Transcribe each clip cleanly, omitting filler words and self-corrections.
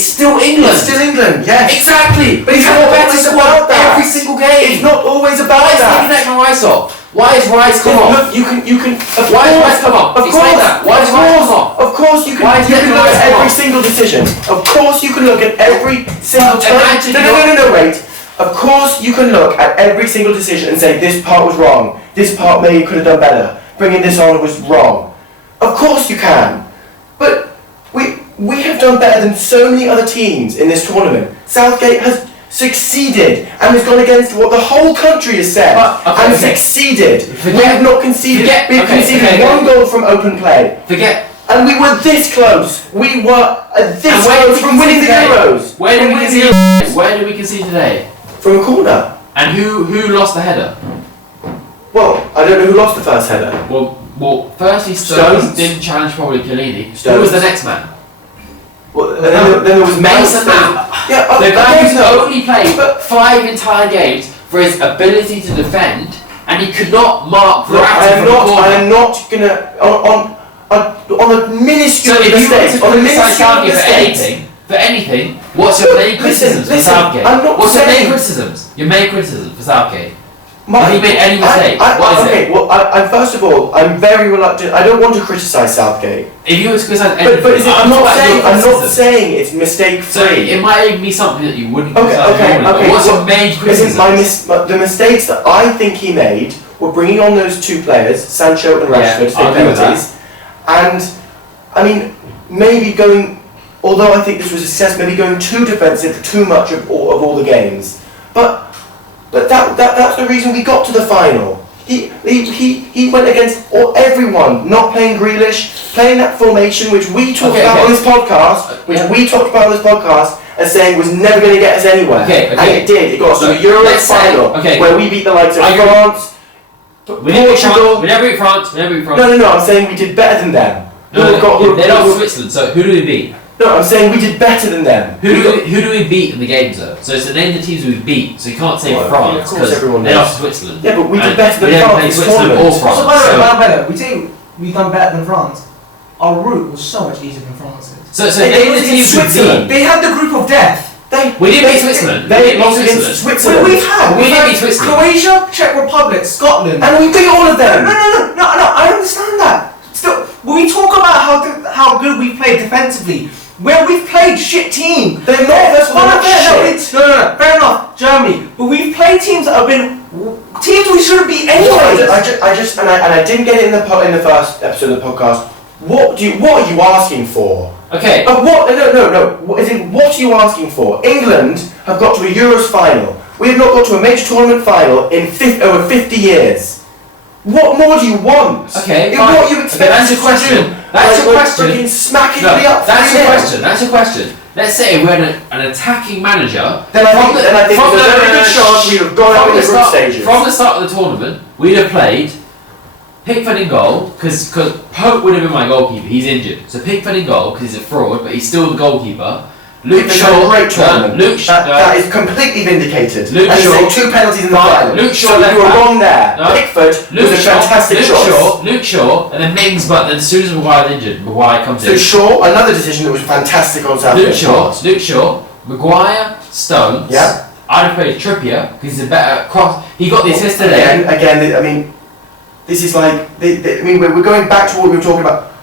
it's still England. It's still England, yes. Exactly. But it's not always about that. Every single game. It's not always about Why is that. taking that Rice off? Why is Rice come off? Look, you can. Why is Rice come off? Explain that. Why is Rice come off? Of course, you can look at every single decision. Of course, you can look at every single turn. No, wait. Of course, you can look at every single decision and say this part was wrong. This part maybe could have done better. Bringing this on was wrong. Of course, you can. But we have done better than so many other teams in this tournament. Southgate has succeeded and has gone against what the whole country has said and succeeded. We have not conceded. We've conceded one goal from open play. And we were this close. We were this close from winning the Euros. Where did we concede today? From a corner. And who lost the header? Well, I don't know who lost the first header. Well, firstly, Stones didn't challenge probably Chiellini. Who was the next man? Well, and then there was Mason Mount. Yeah, the guy who's only played 5 entire games for his ability to defend, and he could not mark Verratti from the corner. I am not gonna on a minuscule mistake. On a minuscule mistake. For anything, what's your main criticisms for Southgate? What's your main criticisms? Your main criticism for Southgate? Has he made any mistakes? First of all, I'm very reluctant. I don't want to criticise Southgate. If you were to criticise anything, I'm not saying it's mistake free. So it might even be something that you wouldn't criticise. Okay. What's your main criticism? The mistakes that I think he made were bringing on those 2 players, Sancho and Rashford, to take penalties, and I mean maybe going. Although I think this was a success, maybe going too defensive for too much of all the games, but that's the reason we got to the final. He went against everyone, not playing Grealish, playing that formation which we talked about on this podcast, as saying was never going to get us anywhere. And it did. It got us to a Euro final where we beat the likes of France, Portugal. We never beat France. No. I'm saying we did better than them. They're not Switzerland. So who do we beat? No, I'm saying we did better than them. Who do we beat in the games though? So it's the name of the teams we beat. So you can't say France because they're not Switzerland. Yeah, but we did better than France. Switzerland or France. So by the way, we say we've done better than France. Our route was so much easier than France's. So name the teams we beat. They had the group of death. We didn't beat Switzerland. They lost against Switzerland. We didn't beat Switzerland. Croatia, Czech Republic, Scotland, and we beat all of them. No. I understand that. Still, when we talk about how good we played defensively. Where we've played shit teams. They're not. No. Fair enough, Germany. But we've played teams that have been teams we shouldn't beat anyway. I didn't get it in the first episode of the podcast. What are you asking for? Okay. No. What are you asking for? England have got to a Euros final. We have not got to a major tournament final in over 50 years. What more do you want? Okay, what you expect that's your question. That's your question. Smacking me up. That's your question. Let's say we're an attacking manager. Then I think there's a very good chance we'd have gone out in the group stages. From the start of the tournament, we'd have played Pickford in goal, because Pope would have been my goalkeeper. He's injured, so Pickford in goal because he's a fraud, but he's still the goalkeeper. Luke Shaw, great tournament. That is completely vindicated. Luke Shaw, 2 penalties in the final. Luke Shaw, so you were wrong there. Pickford was a fantastic choice. Luke Shaw, and then Mings, but then as soon as Maguire's injured, Maguire comes in. So Shaw, another decision that was fantastic on Saturday. Luke Shaw, Maguire, Stones. Yeah. I'd have played Trippier because he's a better cross. He got the assist today. Again, I mean, this is like, we're going back to what we were talking about.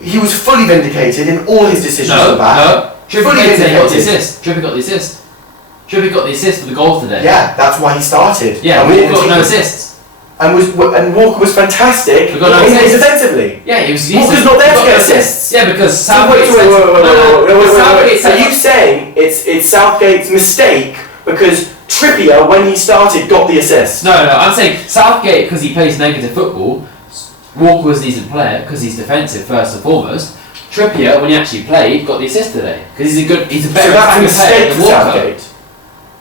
He was fully vindicated in all his decisions on that. No. Trippier got the assist. Trippier got the assist for the goal today. Yeah, that's why he started. Yeah, Walker got no assists. And Walker was fantastic defensively. Yeah, Walker's not there to get assists. Yeah, because Southgate. Wait. Are you saying it's Southgate's mistake because Trippier, when he started, got the assist? No, I'm saying Southgate because he plays negative football. Walker was a decent player because he's defensive first and foremost. Trippier, when he actually played, got the assist today because he's a better attacking player than Walker. Southgate.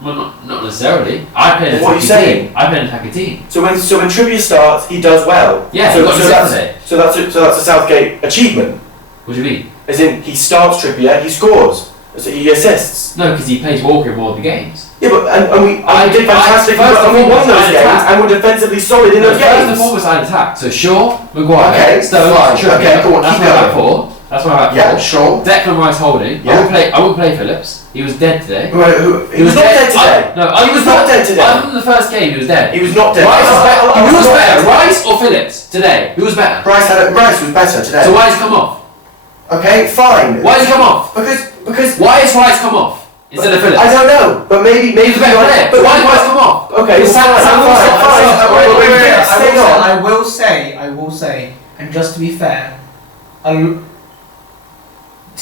Well, not necessarily. I play an attacking team. So when Trippier starts, he does well. Yeah, so that's a Southgate achievement. What do you mean? As in, he starts Trippier, he scores, so he assists. No, because he plays Walker in more of the games. Yeah, but we did fantastic. And we won those games, and we're defensively solid in those games. First and foremost, I'd attack. So Shaw, Maguire, Stones, Trippier. Okay, go on, that's my back four. That's why I have Yeah, 4. sure. Declan Rice holding. Yeah. I wouldn't play Phillips. He was dead today. He was not dead today. He was not dead today. Other than the first game, he was dead. He was not dead. Rice was better. Who was not better, dead. Rice or Phillips today? Who was better? Rice was better today. So why has he come off? Okay, fine. Why has he come off? Because Why has Rice come off instead of Phillips? I don't know, but maybe He's a better player. But why has Rice come off? Okay, It's fine. I will say, and just to be fair, to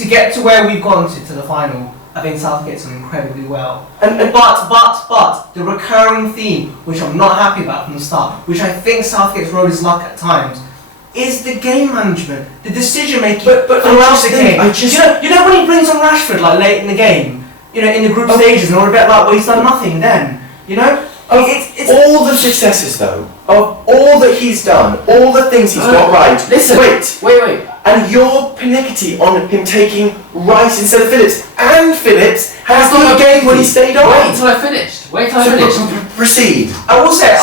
get to where we've gone to the final, I think Southgate's done incredibly well. But the recurring theme, which I'm not happy about from the start, which I think Southgate's rode his luck at times, is the game management, the decision making. But throughout the game, you know when he brings on Rashford like late in the game, you know, in the group stages, and all a bit like, well, he's done nothing then, you know. It's all the successes though, of all that he's done, all the things he's got right. Listen, wait. And your panicky on him taking Rice instead of Phillips, and Phillips has not a game when he stayed on. Wait until I finished. Proceed. I will say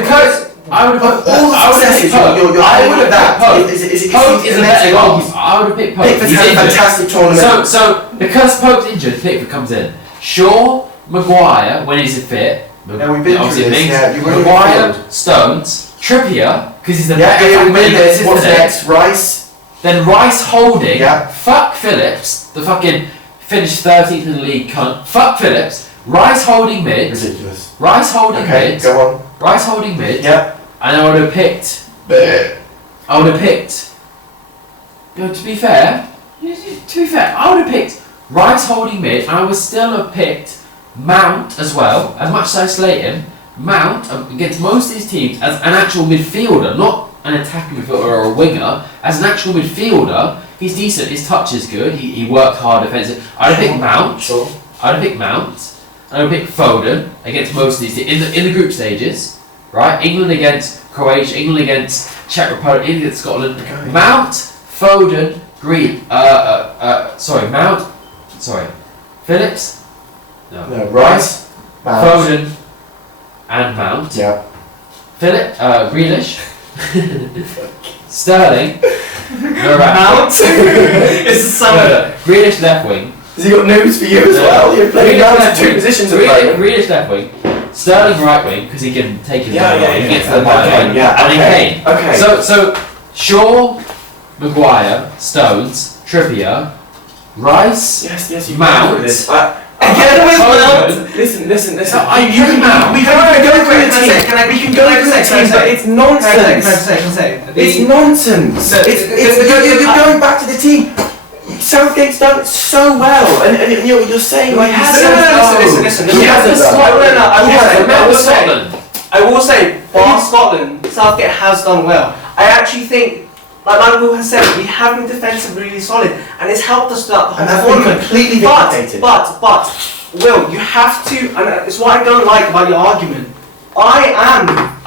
because I would have all the successes I would have that. Pope. Is Pope is a better goalkeeper. I would have picked Pope. Pickford's had a fantastic tournament. So because Pope's injured, Pickford comes in. Shaw, Maguire when he's fit. Yeah, we've been through this. Yeah, Maguire, Stones, Trippier because he's the better player. What's next? Rice. Then Rice holding. Yeah. Fuck Phillips. The fucking finished 13th in the league cunt. Fuck Phillips. Rice holding mid. Ridiculous. Rice holding mid. mid. Go on. Rice holding mid. Yeah. And I would have picked. You know, to be fair, I would have picked Rice holding mid, and I would still have picked Mount as well. As much as I slate him, Mount against most of these teams as an actual midfielder, not an attacking midfielder or a winger. As an actual midfielder, he's decent. His touch is good. He worked hard defensively. I'd have picked Mount. Sure. I'd have picked Mount. I'd have picked Foden against most of these teams in the group stages. Right, England against Croatia, England against Czech Republic, England against Scotland. Okay. Mount, Foden, Phillips. No, Rice, Mount. Foden, and Mount. Yeah. Grealish, Sterling. Mount. It's Grealish left wing. Has he got news for you as well? You're playing Mount in two positions at the moment. Grealish left wing. Sterling right wing because he can take his line. He gets to the line. Yeah. And Okay. then Kane. So Shaw, Maguire, Stones, Trippier, Rice, Yes, you Mount. Again with Mount. Listen. We can go through the team. We can go through the team, but it's nonsense. It's nonsense. You're going back to the team. Southgate's done it so well, and you're saying he hasn't. Listen. He hasn't done. I will say, bar Scotland, Southgate has done well. I actually think, like Will has said, we have been defensively really solid, and it's helped us throughout the whole And that's been tournament. completely vindicated. But, Will, you have to, and it's what I don't like about your argument. I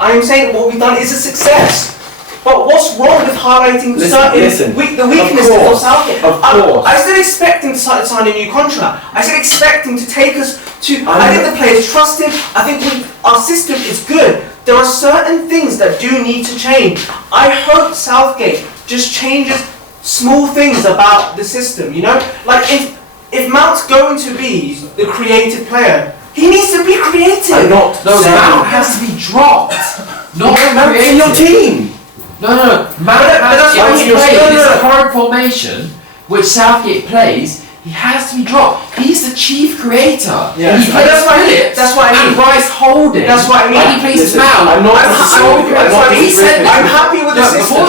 am saying what we've done is a success. But what's wrong with highlighting the weaknesses of Southgate? Of course. I still expect him to sign a new contract. I still expect him to take us to. I think the players trust him. I think our system is good. There are certain things that do need to change. I hope Southgate just changes small things about the system. You know, like if Mount's going to be the creative player, he needs to be creative. Mount has to be dropped. Not Mount's in your team. No. Mount has to play this current formation, which Southgate plays. He has to be dropped. He's the chief creator. Yeah. He plays Phillips. That's what I mean. And Rice holding. That's what I mean. And he plays Mount. I'm happy with the system.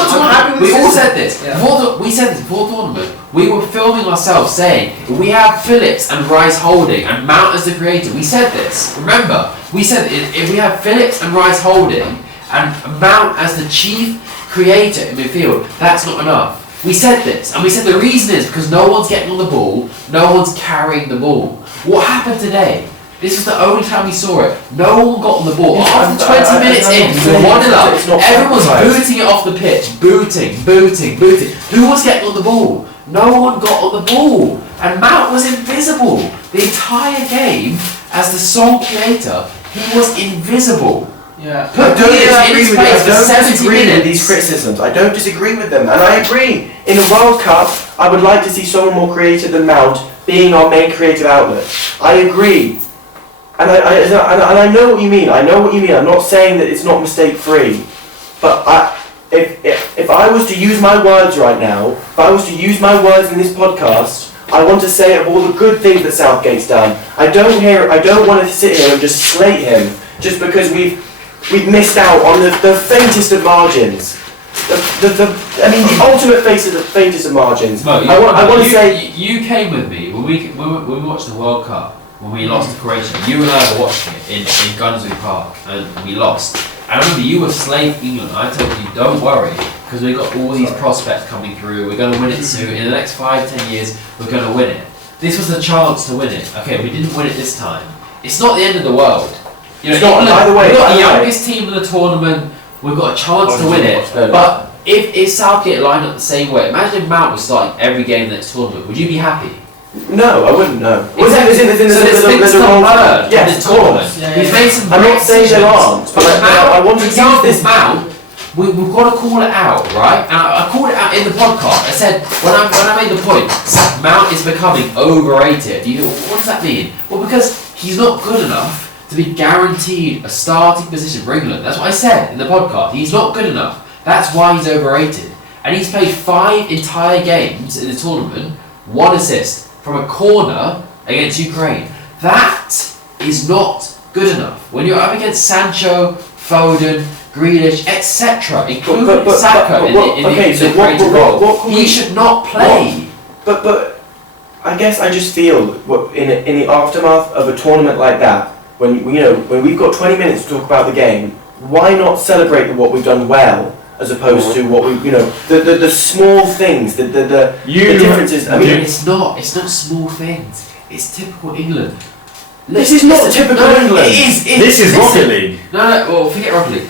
We all said this. We said this before the tournament. We were filming ourselves saying if we have Phillips and Rice holding and Mount as the creator. We said this. Remember, we said if we have Phillips and Rice holding and Mount as the chief creator in midfield, that's not enough. We said this, and we said the reason is because no one's getting on the ball, no one's carrying the ball. What happened today? This was the only time we saw it. No one got on the ball. After 20 minutes in, we were 1-0 up. Everyone's booting it off the pitch. Booting. Who was getting on the ball? No one got on the ball. And Mount was invisible. The entire game, as the sole creator, he was invisible. Yeah. I don't disagree with I don't disagree with these criticisms. I don't disagree with them, and I agree. In the World Cup, I would like to see someone more creative than Mount being our main creative outlet. I agree, and I know what you mean. I know what you mean. I'm not saying that it's not mistake free, but if I was to use my words right now, if I was to use my words in this podcast, I want to say of all the good things that Southgate's done. I don't want to sit here and just slate him just because we've missed out on the faintest of margins. The ultimate faintest of margins. No, I want to say you came with me when we watched the World Cup when we lost to Croatia. You and I were watching it in Gunswick Park and we lost. I remember you were slating England. I told you don't worry because we've got all these prospects coming through. We're going to win it soon. In the next 5-10 years, we're going to win it. This was the chance to win it. Okay, we didn't win it this time. It's not the end of the world. You know, England, by the way, we've got the youngest team in the tournament. We've got a chance to win it. But if Southgate lined up the same way, imagine if Mount was starting every game in the next tournament. Would you be happy? no, I wouldn't know. Exactly. So there's things to learn from this tournament. He's made some I'm great not saying there decisions. aren't, but I want to use this. Mount, we've got to call it out, right? And I called it out in the podcast. I said when I made the point, Mount is becoming overrated. What does that mean? Well, because he's not good enough to be guaranteed a starting position for England. That's what I said in the podcast. He's not good enough. That's why he's overrated. And he's played 5 entire games in the tournament, 1 assist from a corner against Ukraine. That is not good enough. When you're up against Sancho, Foden, Grealish, etc., including Saka in the creative role, he should not play. But I guess I just feel in the aftermath of a tournament like that, when we've got 20 minutes to talk about the game, why not celebrate what we've done well as opposed to what we the small things, the differences. I mean, it's not small things. It's typical England. This is not typical England. This is Rocket League. No, well, forget Rocket League.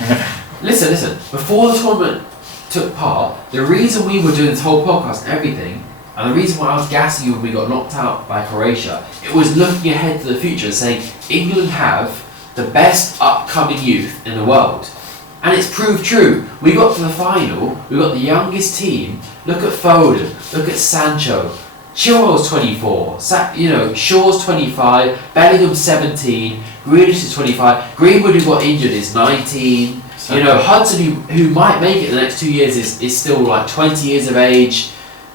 Listen. Before the tournament took part, the reason we were doing this whole podcast and everything, and the reason why I was gassing you when we got knocked out by Croatia, it was looking ahead to the future and saying England have the best upcoming youth in the world. And it's proved true. We got to the final, we got the youngest team. Look at Foden, look at Sancho. Chilwell's 24, Shaw's 25, Bellingham's 17, Grealish is 25, Greenwood, who got injured, is 19. Hudson, who might make it in the next 2 years, is still like 20 years of age.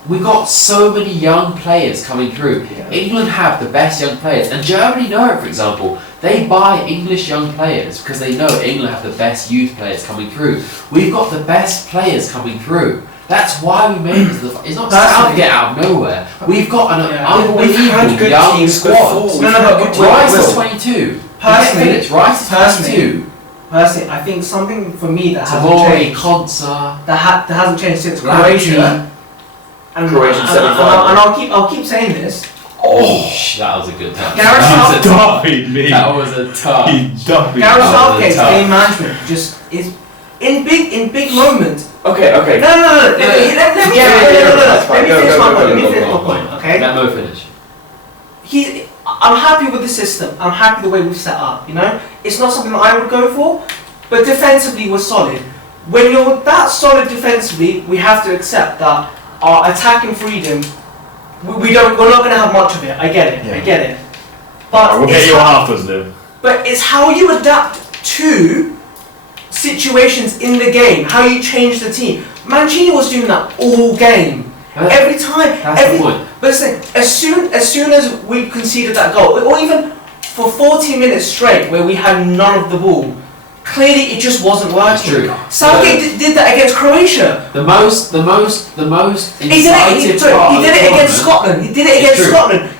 We got so many young players coming through. Yeah. England have the best young players, and Germany know it. For example, they buy English young players because they know England have the best youth players coming through. We've got the best players coming through. That's why we made it to the. It's not Southgate out of nowhere. We've got an unbelievable young squad. Rice is 22. Personally, Rice is 22. Personally, I think something for me that hasn't Tamori, changed. Konsa, that hasn't changed since Croatia. Croatia. And I'll keep saying this. That was a good touch. Gareth Southgate. That was a touch. Gareth Southgate's game management just is in big moments. Okay. No. Let me finish my point. Okay. Let Mo finish. I'm happy with the system. I'm happy the way we've set up. It's not something that I would go for, but defensively we're solid. When you're that solid defensively, we have to accept that our attacking freedom, we're not going to have much of it. I get it. But we'll get you on afterwards, Lou. But it's how you adapt to situations in the game, how you change the team. Mancini was doing that all game, every time. That's the point. But listen, as soon as we conceded that goal, or even for 40 minutes straight where we had none of the ball, clearly it just wasn't working. Southgate did that against Croatia. The most incisive He did it against Scotland.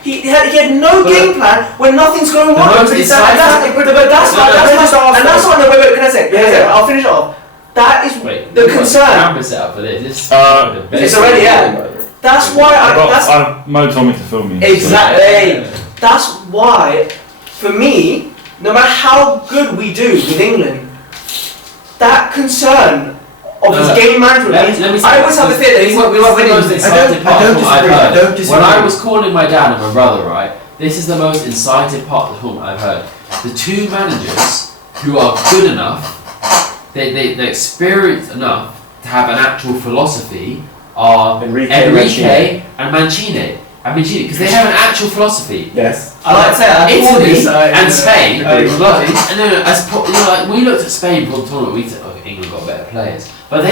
He had no game plan when nothing's going on. Can I say? I'll finish it off. That is the concern. It's set up for this. It's already That's why Mo told me to film you. Exactly. That's why, for me, no matter how good we do with England, that concern of his game management I always have the fear that we won't win this. I don't disagree. When I was calling my dad and my brother, right, this is the most incisive part of the film I've heard. The two managers who are good enough they're experienced enough to have an actual philosophy are Enrique and Mancini. Because they have an actual philosophy. Yes. I like to say Italy and Spain. We looked at Spain for the tournament. We said, England got better players, but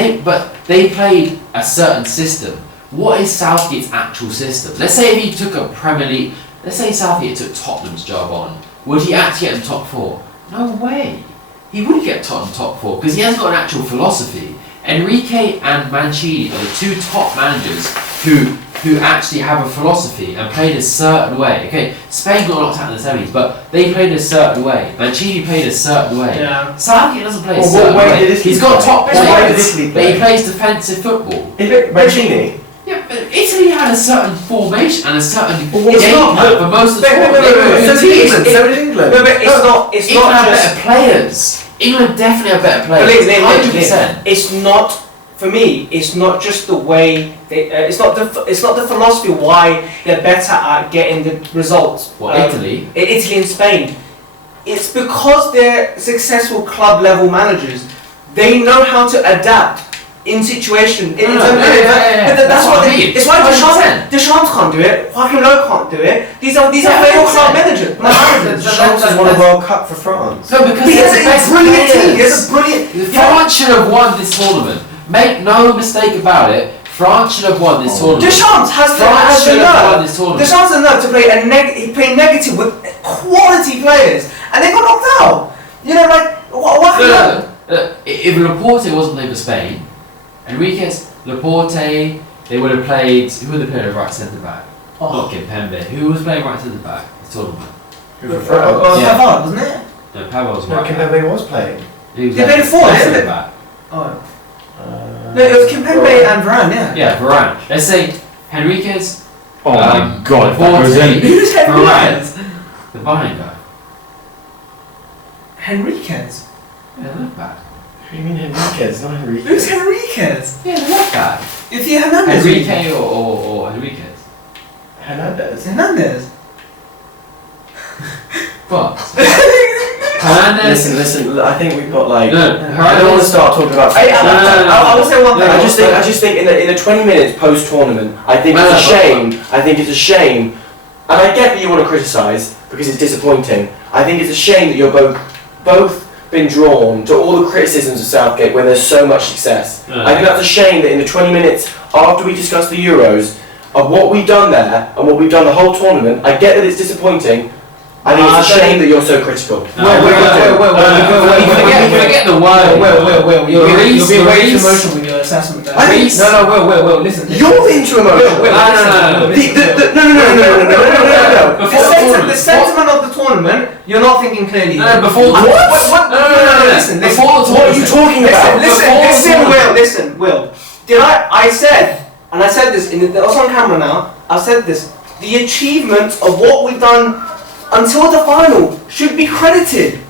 they played a certain system. What is Southgate's actual system? Let's say if he took a Premier League. Let's say Southgate took Tottenham's job on. Would he actually get in top 4? No way. He wouldn't get Tottenham top 4 because he hasn't got an actual philosophy. Enrique and Mancini are the two top managers who actually have a philosophy and played a certain way. Okay, Spain got knocked out in the semis, but they played a certain way. Mancini played a certain way. Yeah. Southgate doesn't play a certain way. He's got top players, but he plays defensive football. Mancini? Yeah, but Italy had a certain formation and a certain game not- plan for most of the tournament. So did England. No, but it's England not have just. better players. England definitely have better players. Liam, 100%. It's not, for me, it's not just the way it's not the philosophy why they're better at getting the results. Italy? Italy and Spain. It's because they're successful club level managers. They know how to adapt in situation. But that's what I mean. It's why Deschamps can't do it. Joachim Low can't do it. These are failed club managers. Deschamps has won a World Cup for France. No, because He has they're the a best brilliant team. He players. has a brilliant. France should have won this tournament. Make no mistake about it. France should have won this tournament. Deschamps has the nerve. Deschamps has the nerve to play he played negative with quality players, and they got knocked out. You know, like what? If Laporte wasn't playing for Spain, Enriquez, Laporte, they would have played. Who would they play at right centre back? Not Kimpembe. Who was playing right centre back this tournament? Pavard, wasn't it? No, Pavard was No, right. Kimpembe was playing. They played four, didn't they? Back. Oh. No, it was Kimpembe and Varane, yeah. Yeah, Varane. Let's say Henriquez. Oh my god, that Laporte, goes in. Who's Henriquez? Varane, the behind guy. Henriquez? Yeah, the left back. Who do you mean Henriquez? Not Henriquez. Who's Henriquez? Yeah, the left back. Is he Hernandez? Enrique or Henriquez. Hernandez? But Hernandez. Listen. I think we've got like. No, I don't want to start talking about. I will say one thing. I just think in the 20 minutes post tournament, I think it's a shame. I think it's a shame, and I get that you want to criticise because it's disappointing. I think it's a shame that you're both been drawn to all the criticisms of Southgate when there's so much success. I think that's a shame that in the 20 minutes after we discuss the Euros of what we've done there and what we've done the whole tournament, I get that it's disappointing. I think it's a shame that you're so critical. Forget the word. You're being way too emotional with your assessment there. Will, listen. You're into emotion. No. The sentiment of the tournament, you're not thinking clearly. Before the Listen. What are you talking about? Listen, Will. I said this, it's on camera now, I've said this, the achievement of what we've done until the final should be credited.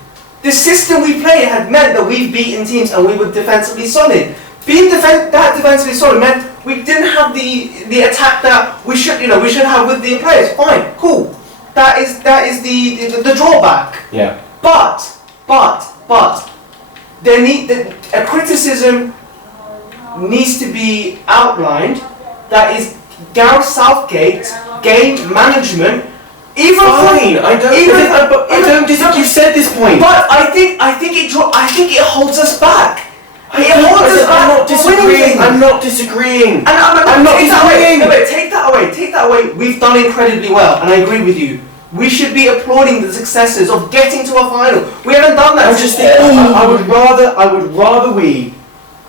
The system we play had meant that we've beaten teams and we were defensively solid. Being defensively solid meant we didn't have the attack that we should have with the players. Fine, cool. That is the drawback. Yeah. But a criticism needs to be outlined. That is Gareth Southgate's game management. I don't disagree. You said this point. But I think it holds us back. I'm not disagreeing. I'm not disagreeing. Take that away. We've done incredibly well, and I agree with you. We should be applauding the successes of getting to a final. We haven't done that. I would rather we,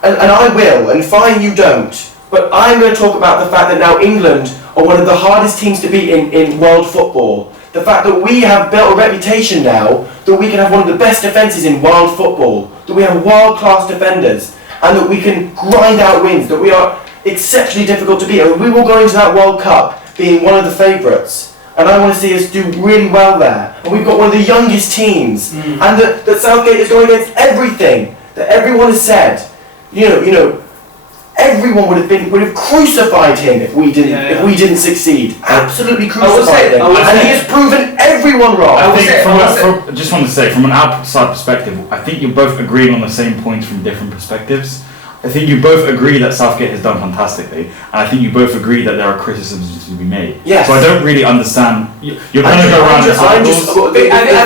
and I will, and fine you don't. But I'm going to talk about the fact that now England are one of the hardest teams to beat in world football. The fact that we have built a reputation now that we can have one of the best defences in world football, that we have world-class defenders, and that we can grind out wins, that we are exceptionally difficult to beat. And we will go into that World Cup being one of the favourites. And I want to see us do really well there. And we've got one of the youngest teams. And that Southgate is going against everything that everyone has said. You know, everyone would have crucified him if we didn't succeed. Absolutely I crucified him. would And say- he has proven everyone wrong. I think say- I just want to say, from an outside perspective, I think you're both agreeing on the same points from different perspectives. I think you both agree that Southgate has done fantastically, and I think you both agree that there are criticisms to be made. Yes. So I don't really understand. You're going to go around in circles. I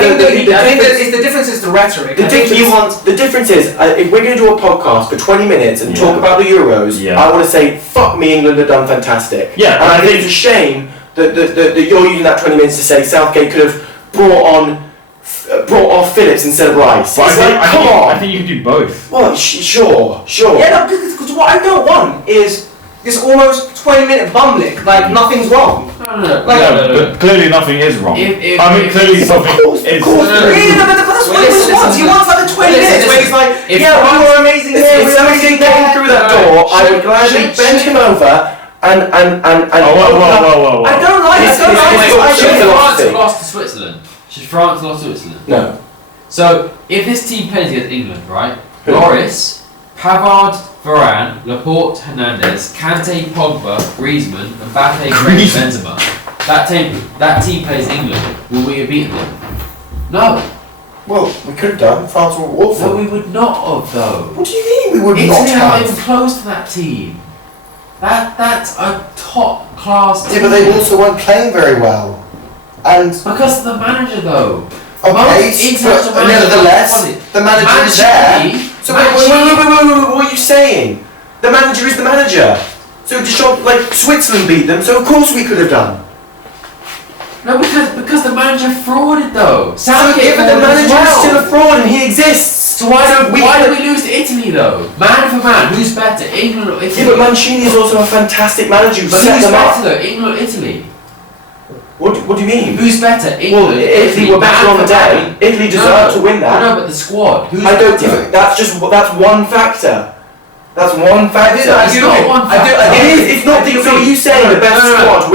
think the difference is the rhetoric. The difference is, if we're going to do a podcast for 20 minutes and talk about the Euros, I want to say, fuck me, England have done fantastic. Yeah, and I think it's a shame that you're using that 20 minutes to say Southgate could have brought off Phillips instead of Rice. But It's like, come on. I think you can do both. Well, sure. Yeah, no, because what I don't want is this almost 20-minute bum lick, like nothing's wrong. No. But clearly nothing is wrong. Clearly something is. Yeah, no, but that's what he wants. He wants like a 20 minutes where he's like, yeah, we were amazing there, If somebody came through that door, I would gladly bend him over and Whoa. I don't like it. Should France have lost to Switzerland? Should France have lost to Switzerland? No. So, if this team plays against England, right? Loris, Pavard, Varane, Laporte, Hernandez, Kante, Pogba, Griezmann, Mbappe, Benzema. That team plays England. Will we have beaten them? No. Well, we could have done. France were awful. No, we would not have though. What do you mean we would not Italy are not have? even close to that team. That's a top class team. Yeah, but they also weren't playing very well. And Because of the manager though. okay, Most international but managers nevertheless, are quality. the manager is there. So wait, what are you saying? The manager is the manager. So just like Switzerland beat them, so of course we could have done. No, because the manager frauded though. So Southgate but the frauded as manager is well. still a fraud and he exists. So why do we lose to Italy though? Man for man, who's better, England or Italy? Yeah, but Mancini is also a fantastic manager who But set who's them better up. though, England or Italy? What do you mean? Who's better, Well, England? Italy were better on the day. Italy deserved to win that. No, but the squad. Who's I don't better? think that's one factor. That's one factor. It's not one factor. It is. It's not. So are you saying the best squad?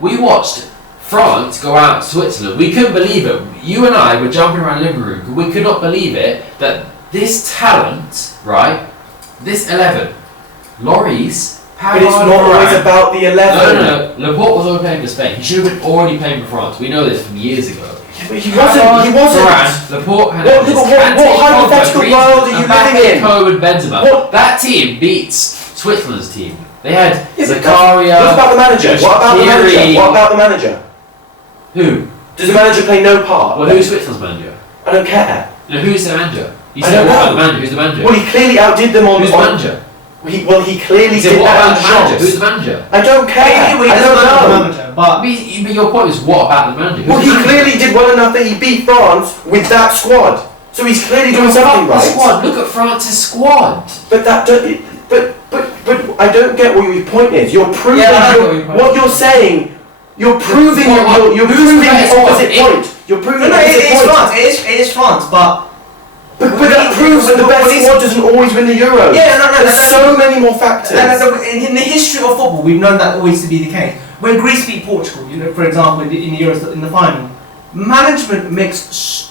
We watched France go out to Switzerland. We couldn't believe it. You and I were jumping around the living room. We could not believe it that this talent, right? This 11, Lloris, But it's not always about the 11. No. Laporte was already playing for Spain. He should have been already playing for France. We know this from years ago. Yeah, but he wasn't. Varane, Laporte, What hypothetical world are you living in? Mbappe, and Benzema. What? That team beats Switzerland's team. They had Yeah, but Zakaria. What about the manager? What about the manager? Shaqiri. What about the manager? Who? Does the manager play no part? Well, who's Switzerland's manager? I don't care. No, who's the manager? You I said don't what about know. the manager? Who's the manager? Well, he clearly outdid them on. Who's the manager? He clearly You said did what that about the manager? Who's on the manager? I don't care. I don't know. But But your point is what about the manager? Well, Who's he the manager? clearly did well enough that he beat France with that squad. So he's clearly doing something Fuck the right. squad. Look at France's squad. But that don't, but I don't get what your point is. You're proving Yeah, I know what your point what is. you're saying. You're proving you're who's proving the best the opposite squad? point. You're proving no, the opposite it is point. France. It is France, but But that proves that the best squad doesn't always win the Euros. Yeah, no, There's so many more factors. in the history of football, we've known that always to be the case. When Greece beat Portugal, for example, in the Euros in the final, management makes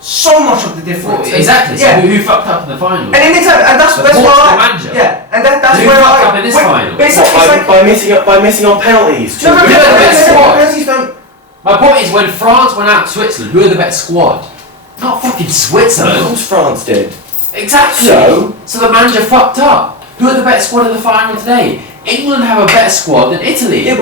so much of the difference. Exactly. Yeah. So who fucked up in the final? And that's The where Portugal I manager. yeah, and that's Who where fucked I up in this when- final? but it's What, like by missing on penalties. no, Who are the best squad? penalties don't. My point is when France went out to Switzerland, who are the best squad? Not fucking Of Switzerland. course France did. Exactly. So the manager fucked up. Who are the best squad in the final today? England have a better squad than Italy. Yeah,